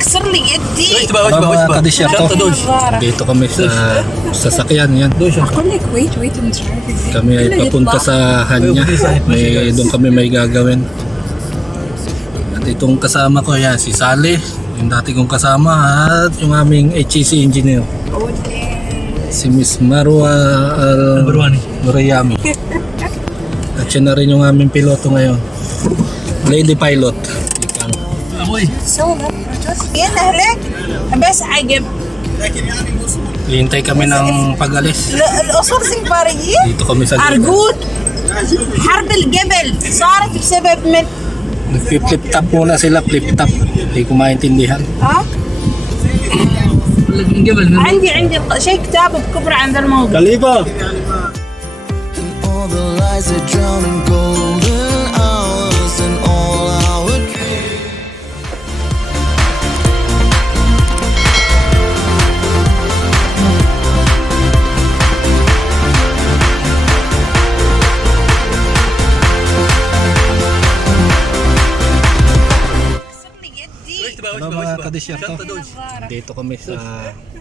يكسر لي يدي. Mga kadisyerto, dito kami sa sasakyan yan. اقول لك wait I'm driving. Kami ay papunta sa Hanya. Doon kami may gagawin. At itong kasama ko yan, si Sally, yung dati kong kasama, at yung aming HEC engineer, si Miss Marwa Al-Murayami. At siya na rin yung aming piloto ngayon, lady pilot. سوى يلا هلاك بس عجب. Hihintay kami ng pag-alis. الأصول سنبارية Dito kami sa أرجوت. حرب الجبل صارت بسبب من Nag-flip top muna sila, flip top. Hindi ko maintindihan. عندي شيء كتاب بكبر عن ذا الموضوع. Kaliba! All the lies that drown in golden hours and all our dreams. Mga kadisyerto, dito kami sa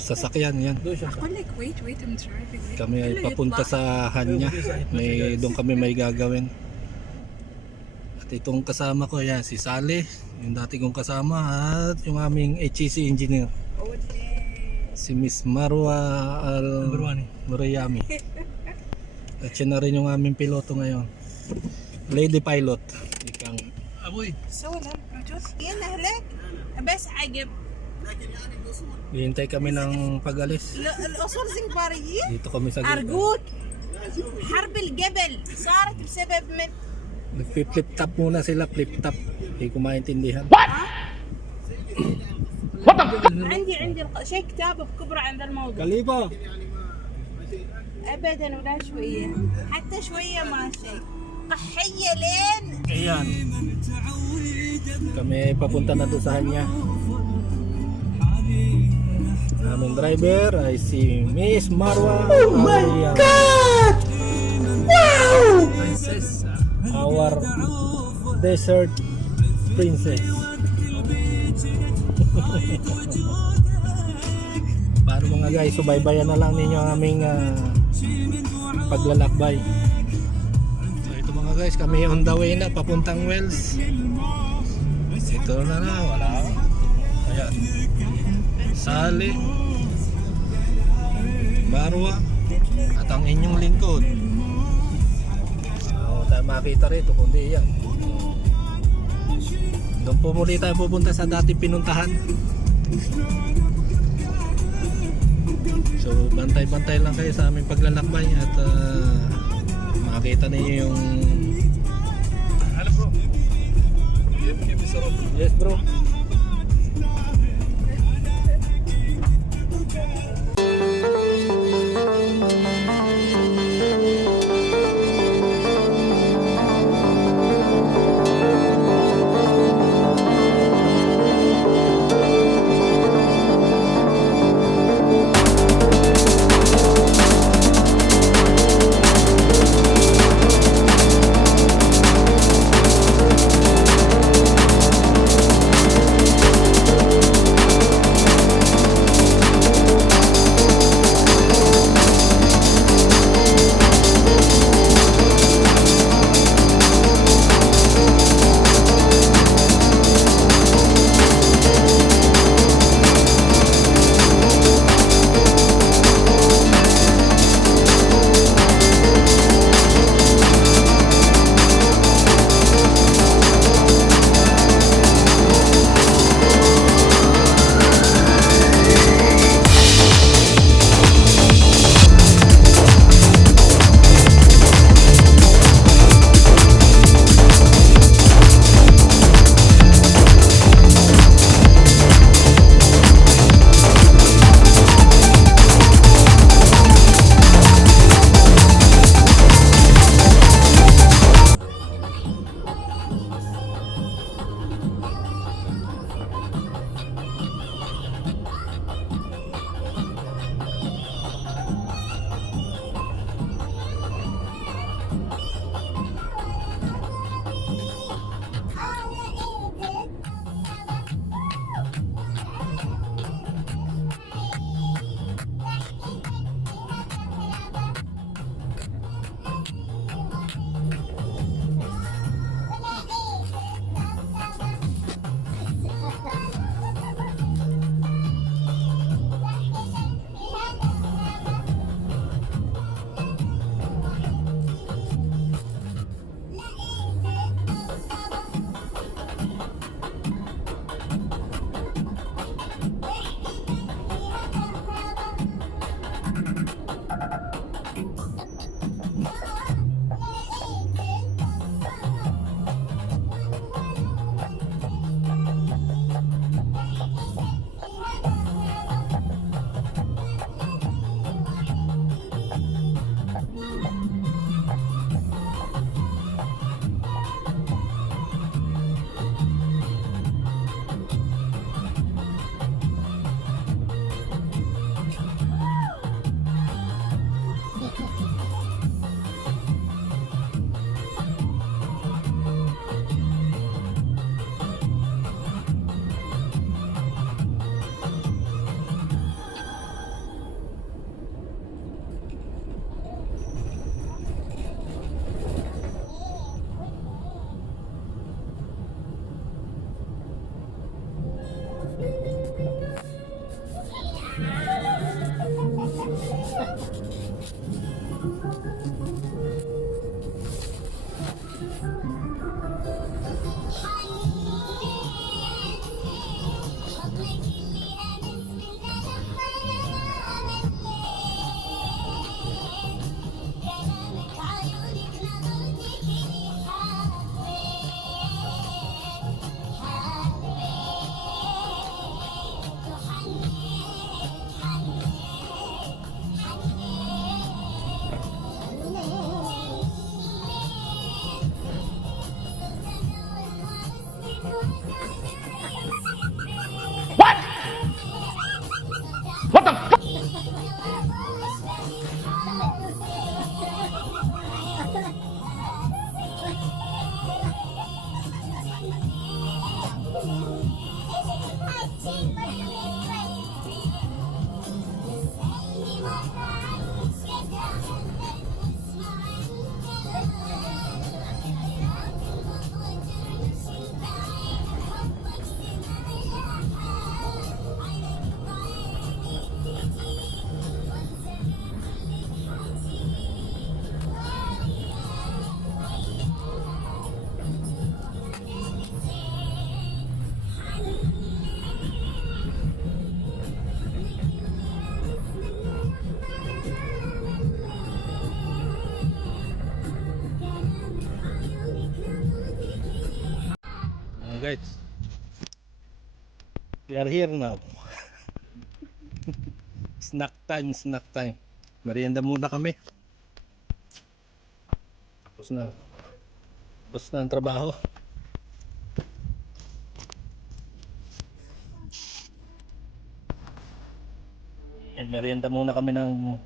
sasakyan yan. أقول لك wait I'm driving. Kami ay papunta sa Hanya. Doon kami may gagawin. At itong kasama ko yan, si Sally, yung dati kong kasama, at yung aming HEC engineer, si Miss Marwa Al-Murayami. At siya na rin yung aming piloto ngayon, lady pilot. Ikang سوى يلا هلاك بس عجب. hihintay kami ng pag-alis. الأصول سنبارية Dito kami sa أرجوت. حرب الجبل صارت بسبب من Nag-flip top muna sila, flip top. Hindi ko maintindihan. عندي شيء كتاب بكبر عن ذا الموضوع. Kaliba! ابدا ولا شويه حتى شويه ما شيء قحيه لين. Ayan. Kami ay papunta na doon sa Hanya. Aming driver ay si Miss Marwa. Oh my God! Wow! Our desert princess. Para mga guys, subaybayan na lang ninyo ang aming paglalakbay. So ito mga guys, kami on the way na papuntang Wells. Ito na wala. Ayan. Sally, Marwa, at ang inyong lingkod. Tayo makita rito kundi yan. Doon po muli tayo pupunta sa dati pinuntahan. So bantay-bantay lang kayo sa aming paglalakbay at makikita ninyo yung yes bro. guys. We are here now. Snack time, snack time. Merienda muna kami. Tapos na. Tapos na ang trabaho. Yan, merienda muna kami ng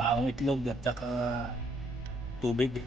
baong itlog at saka tubig.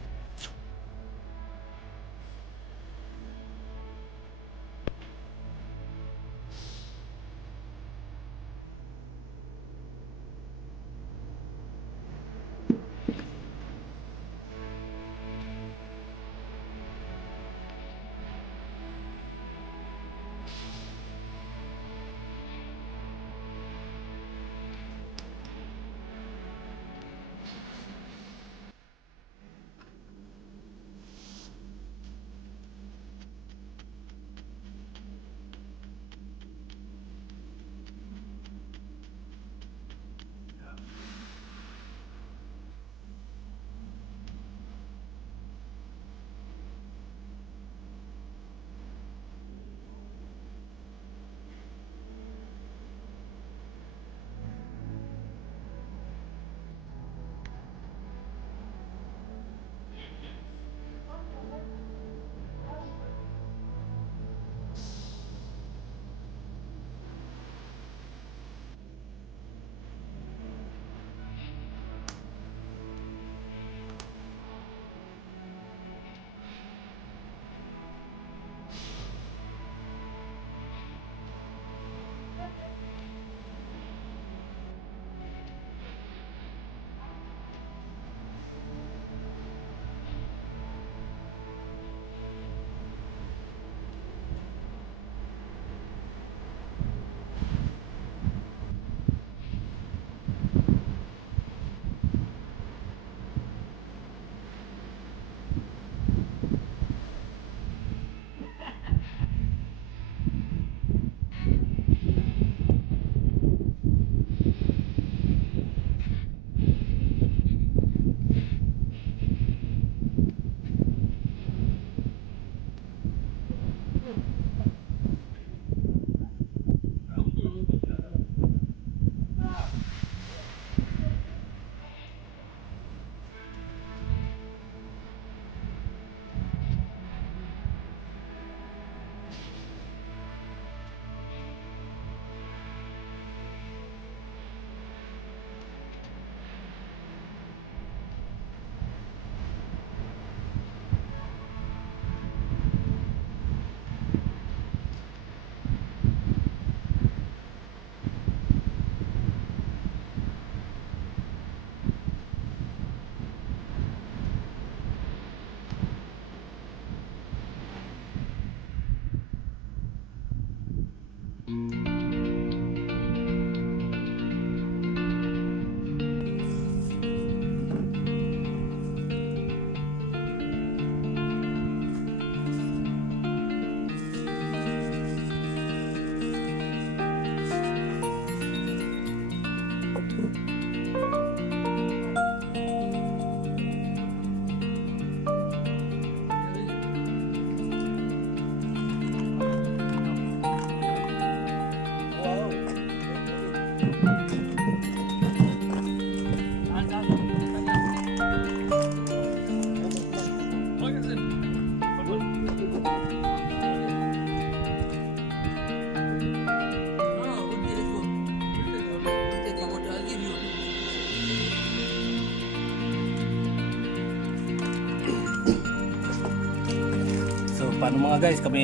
Paano mga guys, kami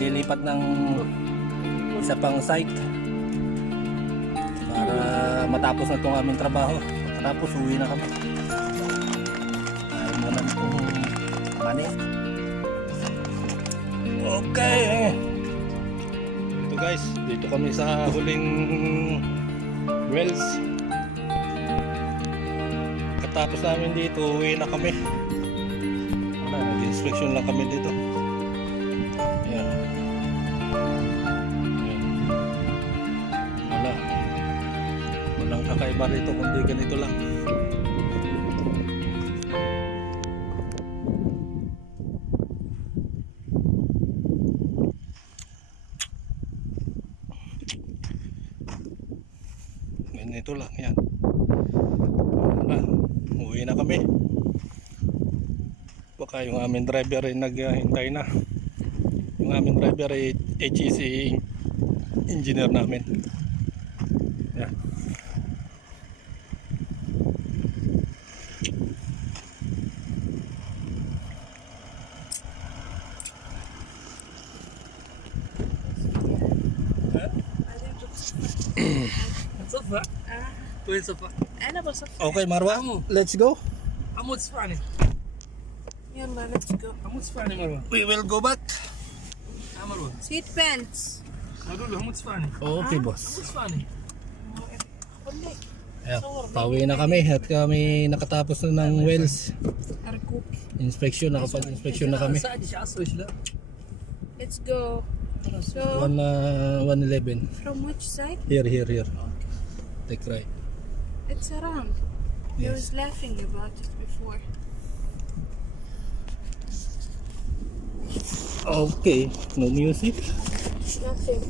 lilipat ng isa pang site para matapos na itong aming trabaho. Tapos uwi na kami. Ayaw mo na itong money. Okay. Ito guys, dito kami sa huling wells. Katapos namin dito, uwi na kami. Wala, nag-inspection lang kami dito. Ayan. Ayan. Walang kakaiba rito kundi ganito lang. Ito lang yan. Na, uwi na kami. Baka yung aming driver ay naghihintay na. Yung aming driver ay HEC engineer namin. Yan. صفة وين صفة؟ انا بصفر. Okay, Marwa, let's go. عمود صفعني يلا let's go. عمود صفعني مروة We will go back. مروة seat belts. أقول له عمود صفعني Okay, boss. عمود صفعني Ayan, pauwi na kami at kami nakatapos na ng wells ارجوك. inspection. Nakapag-inspection na kami. ساعدش عصرش لا let's go. So 111. from which side? Here. Take right. It's around. He Yes. was laughing about it before. Okay, no music. Nothing.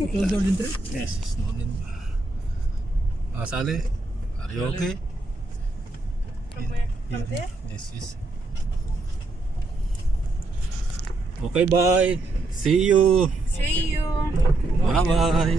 يقول دول انت Yes, it's no need. Sally, are you okay? From where? From Here. there? Yes. Okay, bye. See you. See you. Bye-bye.